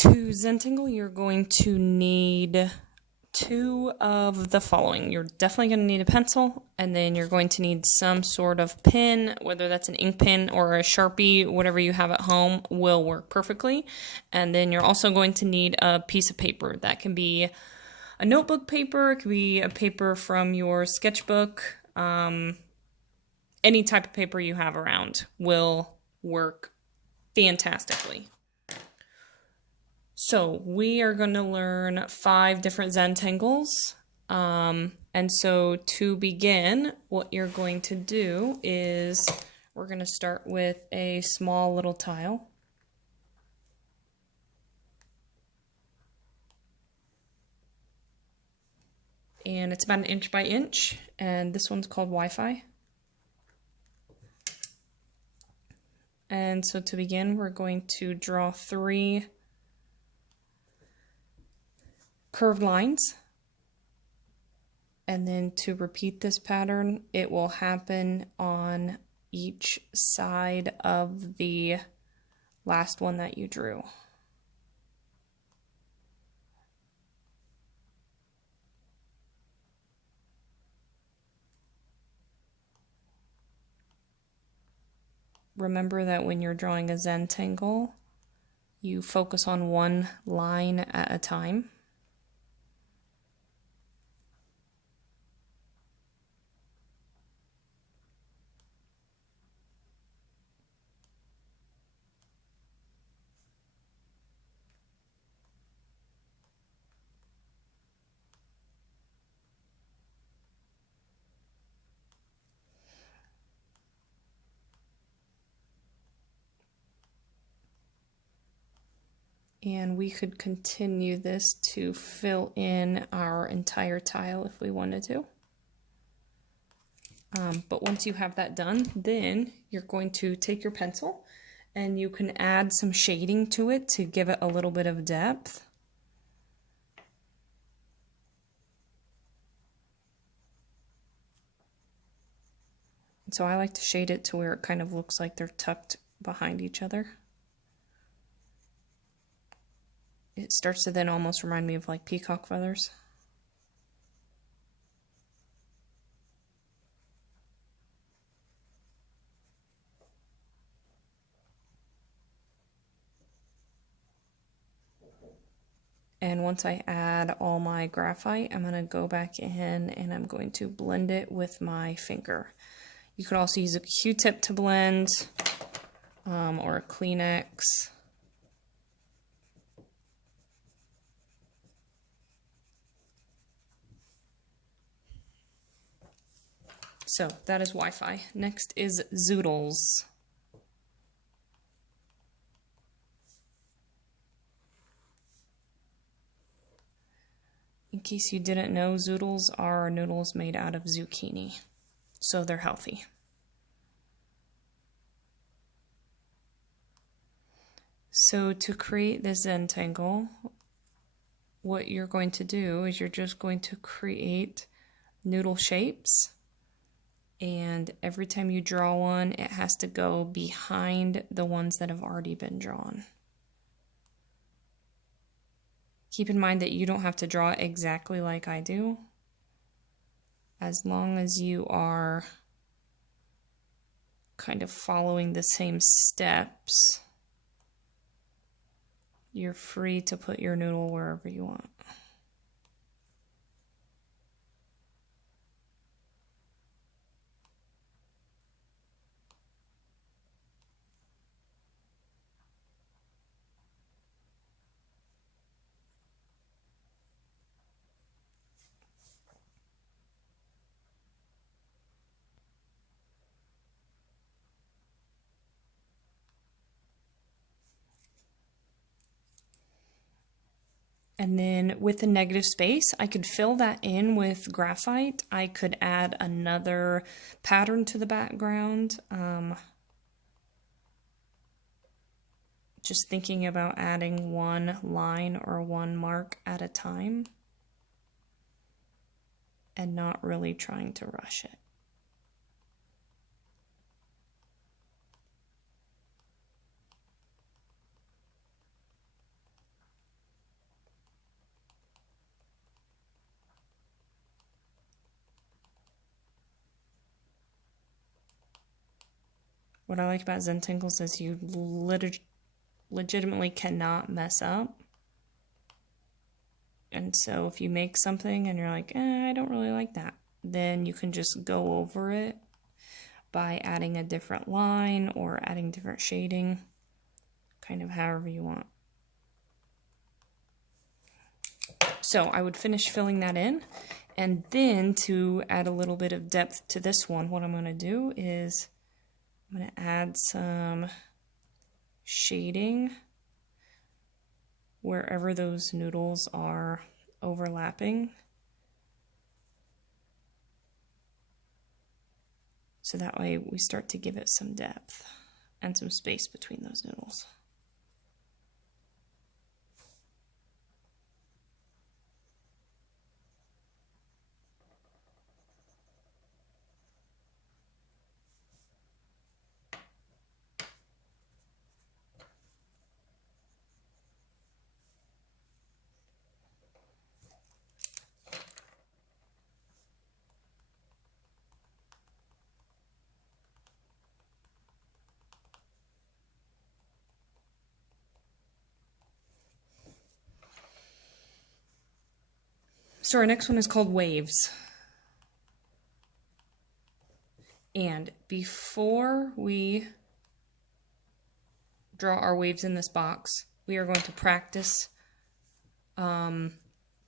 To Zentangle, you're going to need two of the following. You're definitely going to need a pencil, and then you're going to need some sort of pen, whether that's an ink pen or a Sharpie, whatever you have at home will work perfectly. And then you're also going to need a piece of paper. That can be a notebook paper, it could be a paper from your sketchbook, any type of paper you have around will work fantastically. So we are going to learn 5 different Zentangles. And so to begin, what you're going to do is we're going to start with a small little tile. And it's about 1 inch by inch, and this one's called Wi-Fi. And so to begin, we're going to draw 3 curved lines. And then to repeat this pattern, it will happen on each side of the last one that you drew. Remember that when you're drawing a Zentangle, you focus on one line at a time. And we could continue this to fill in our entire tile if we wanted to. But once you have that done, then you're going to take your pencil and you can add some shading to it to give it a little bit of depth. So I like to shade it to where it kind of looks like they're tucked behind each other. It starts to then almost remind me of like peacock feathers. And once I add all my graphite, I'm going to go back in and I'm going to blend it with my finger. You could also use a Q-tip to blend, or a Kleenex. So that is Wi-Fi. Next is Zoodles. In case you didn't know, Zoodles are noodles made out of zucchini, so they're healthy. So to create this Zentangle, what you're going to do is you're just going to create noodle shapes. And every time you draw one, it has to go behind the ones that have already been drawn. Keep in mind that you don't have to draw it exactly like I do. As long as you are kind of following the same steps, you're free to put your noodle wherever you want. And then with the negative space, I could fill that in with graphite. I could add another pattern to the background. Just thinking about adding one line or one mark at a time and not really trying to rush it. What I like about Zentangles is you legitimately cannot mess up. And so if you make something and you're like, I don't really like that, then you can just go over it by adding a different line or adding different shading, kind of however you want. So I would finish filling that in, and then to add a little bit of depth to this one, what I'm going to do is I'm going to add some shading wherever those noodles are overlapping. So that way we start to give it some depth and some space between those noodles. So our next one is called Waves. And before we draw our waves in this box, we are going to practice to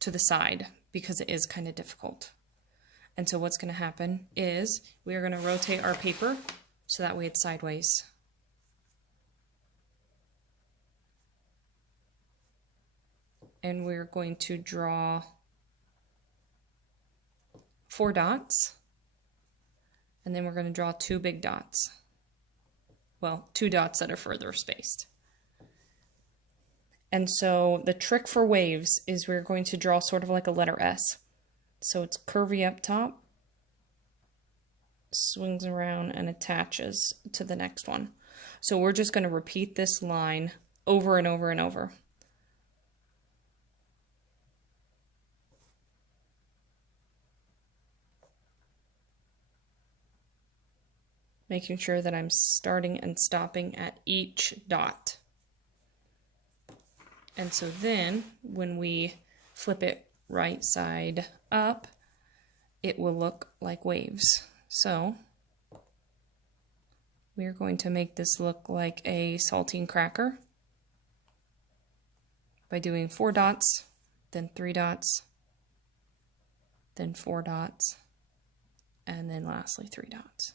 the side because it is kind of difficult. And so what's going to happen is we are going to rotate our paper so that way it's sideways. And we're going to draw 4 dots, and then we're going to draw 2 big dots. Well, 2 dots that are further spaced. And so the trick for waves is we're going to draw sort of like a letter S. So it's curvy up top, swings around and attaches to the next one. So we're just going to repeat this line over and over and over. Making sure that I'm starting and stopping at each dot. And so then when we flip it right side up, it will look like waves. So we're going to make this look like a saltine cracker by doing 4 dots, then 3 dots, then 4 dots, and then lastly 3 dots.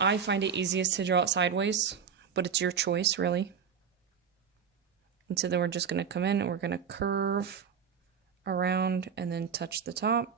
I find it easiest to draw it sideways, but it's your choice, really. And so then we're just going to come in and we're going to curve around and then touch the top.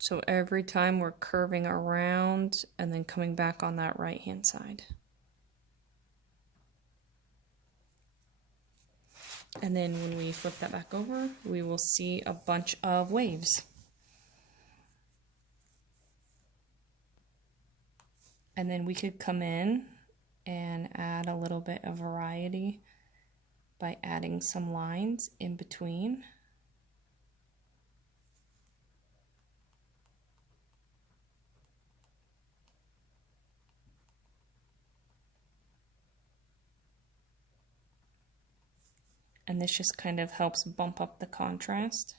So every time we're curving around and then coming back on that right hand side. And then when we flip that back over, we will see a bunch of waves. And then we could come in and add a little bit of variety by adding some lines in between. And this just kind of helps bump up the contrast.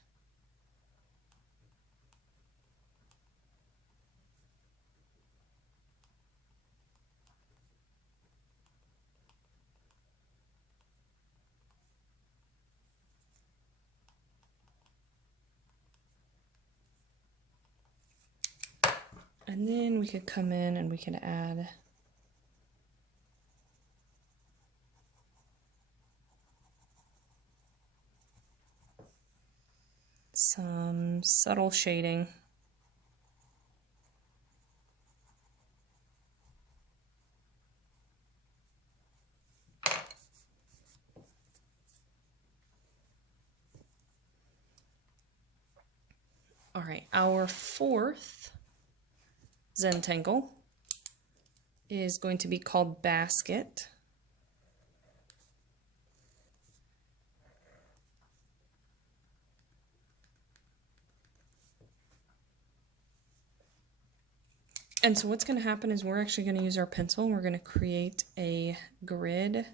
And then we could come in and we can add some subtle shading. All right, our fourth Zentangle is going to be called Basket. And so what's going to happen is we're actually going to use our pencil and we're going to create a grid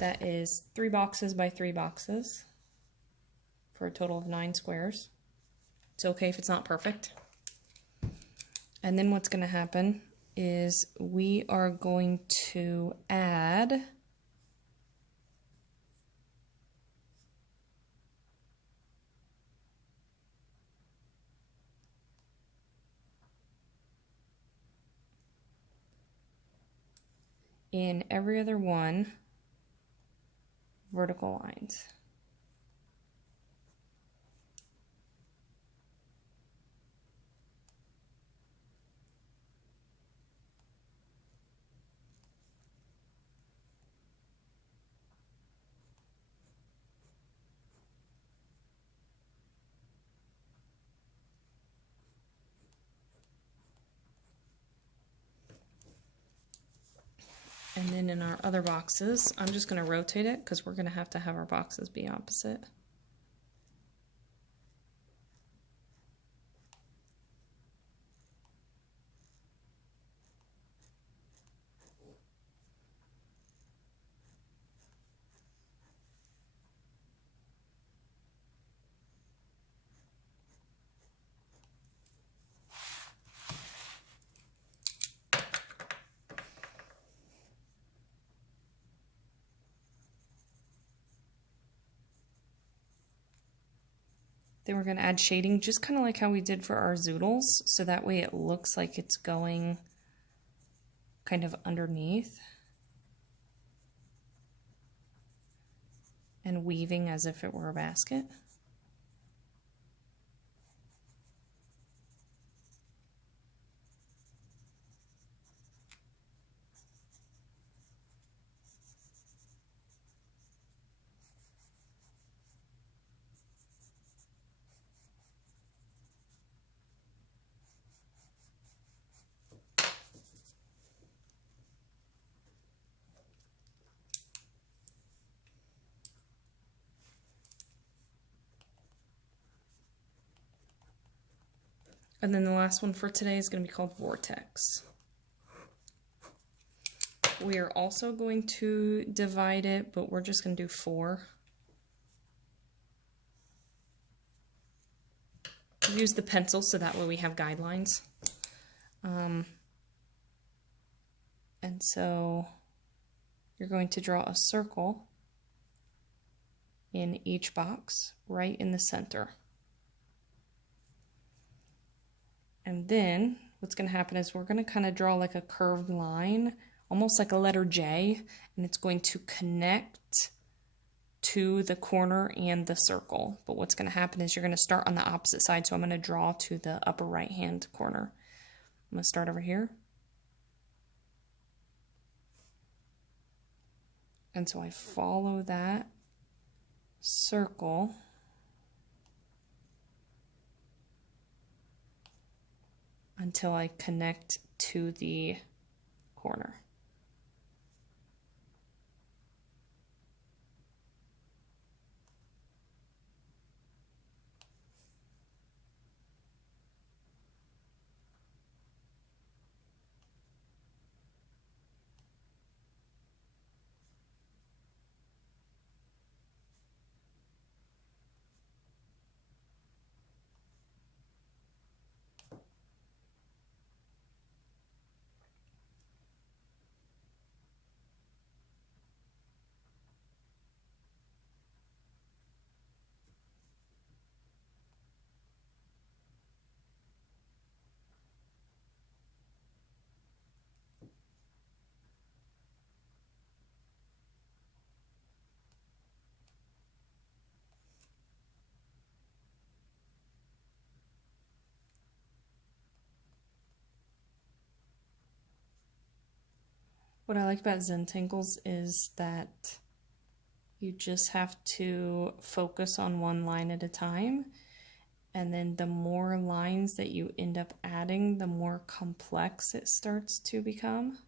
that is 3 boxes by 3 boxes for a total of 9 squares. It's okay if it's not perfect. And then what's going to happen is we are going to add in every other one vertical lines. And then in our other boxes, I'm just going to rotate it because we're going to have our boxes be opposite. Then we're going to add shading, just kind of like how we did for our zoodles, so that way it looks like it's going kind of underneath and weaving as if it were a basket. And then the last one for today is going to be called Vortex. We are also going to divide it, but we're just going to do 4. Use the pencil so that way we have guidelines. And so you're going to draw a circle in each box right in the center. And then what's going to happen is we're going to kind of draw like a curved line, almost like a letter J, and it's going to connect to the corner and the circle. But what's going to happen is you're going to start on the opposite side, so I'm going to draw to the upper right hand corner. I'm going to start over here. And so I follow that circle until I connect to the corner. What I like about Zentangles is that you just have to focus on one line at a time, And then the more lines that you end up adding, the more complex it starts to become.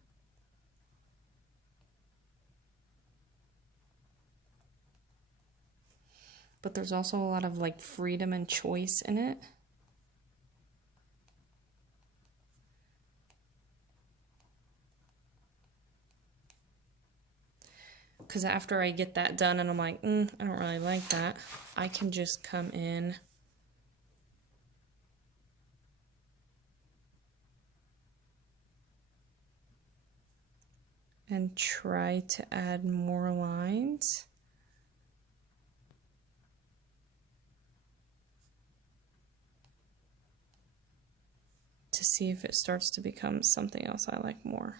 But there's also a lot of like freedom and choice in it. Because after I get that done and I'm like, I don't really like that, I can just come in and try to add more lines. To see if it starts to become something else I like more.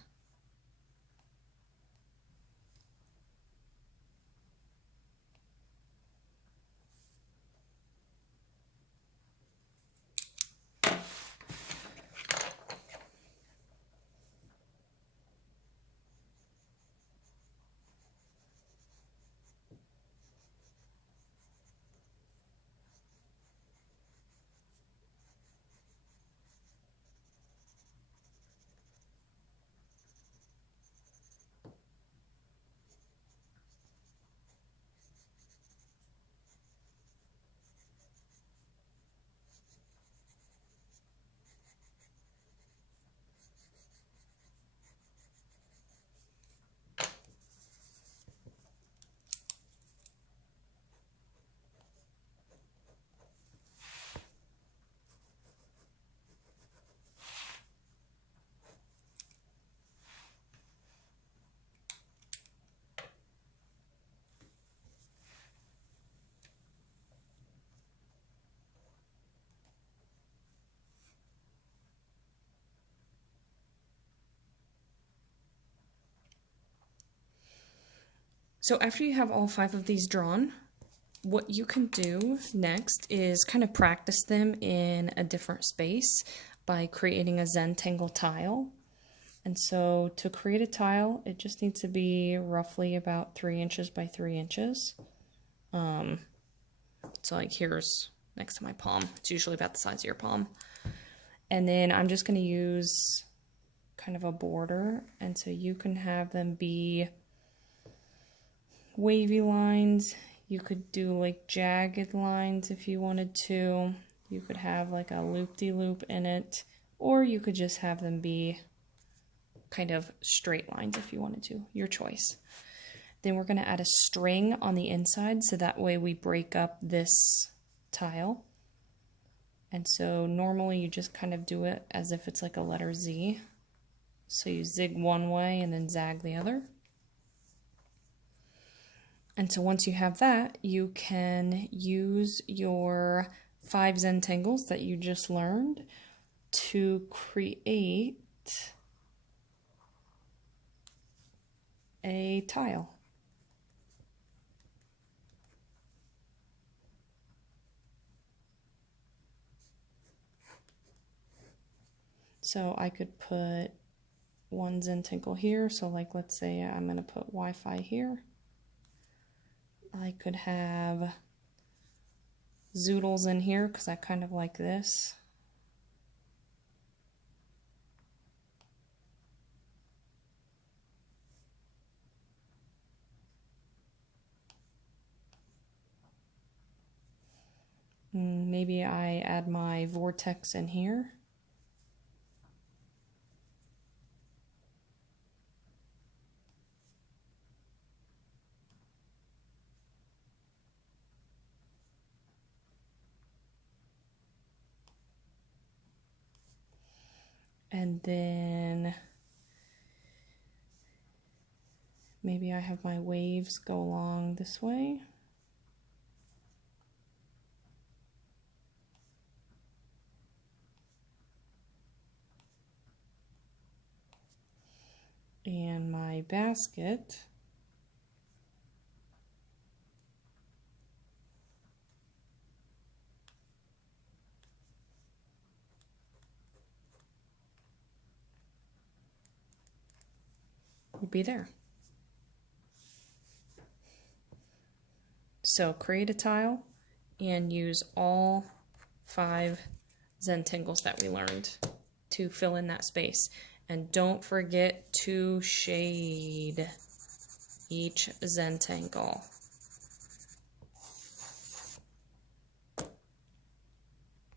So after you have all 5 of these drawn, what you can do next is kind of practice them in a different space by creating a Zentangle tile. And so to create a tile, it just needs to be roughly about 3 inches by 3 inches. So like here's next to my palm. It's usually about the size of your palm. And then I'm just going to use kind of a border. And so you can have them be wavy lines. You could do like jagged lines if you wanted to. You could have like a loop-de-loop in it, or you could just have them be kind of straight lines if you wanted to, your choice. Then we're going to add a string on the inside so that way we break up this tile. And so normally you just kind of do it as if it's like a letter Z. So you zig one way and then zag the other. And so once you have that, you can use your 5 Zentangles that you just learned to create a tile. So I could put 1 Zentangle here. So like let's say I'm going to put Wi-Fi here. I could have zoodles in here because I kind of like this. Maybe I add my vortex in here. And then maybe I have my waves go along this way. And my basket will be there. So create a tile and use all 5 Zentangles that we learned to fill in that space. And don't forget to shade each Zentangle.